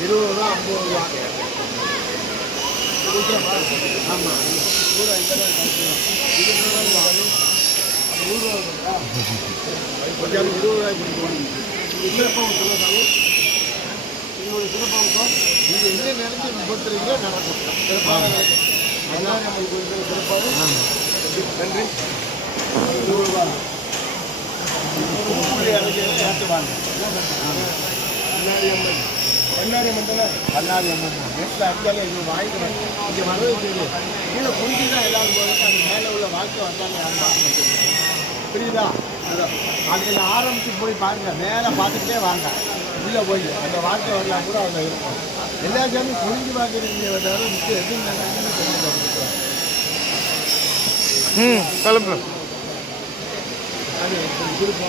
20 ரூபா 50 ரூபா. ஆமாம் 100 ரூபா கொஞ்சம் 20 ரூபாய்க்கு சிறப்பம் சொல்லத்தாலும் என்னுடைய சிறப்பம்சம் நீங்கள் என்ன நினைச்சு பொறுத்துறீங்களோ நடக்கும். சிறப்பாக எல்லாரும் நம்மளுக்கு ஒரு சிறப்பாக நன்றி. 100 ரூபா பண்ணாரி அம்மன் நெட்டில் அடிச்சாலே எங்களுக்கு வாங்கிக்கிறேன். இங்கே வரவே தெரியும். கீழே கொஞ்சம் தான் எல்லாரும் போகிறது. அந்த மேலே உள்ள வாழ்க்கை வந்தாலும் யாரும் பார்க்க மாட்டேங்குது. புரியுதா? அதான் அதில் ஆரம்பித்து போய் பாருங்கள். மேலே பார்த்துக்கிட்டே வாங்க. உள்ளே போய் அந்த வாழ்க்கை வரலாம் கூட அதில் இருக்கும். எல்லா ஜாமியும் புரிஞ்சு பார்க்குறீங்க தவிர மிச்சம் எதுவும் நினைச்சுன்னு தெரிஞ்சுக்கலாம். கிளம்பு. அது கொடுப்போம்.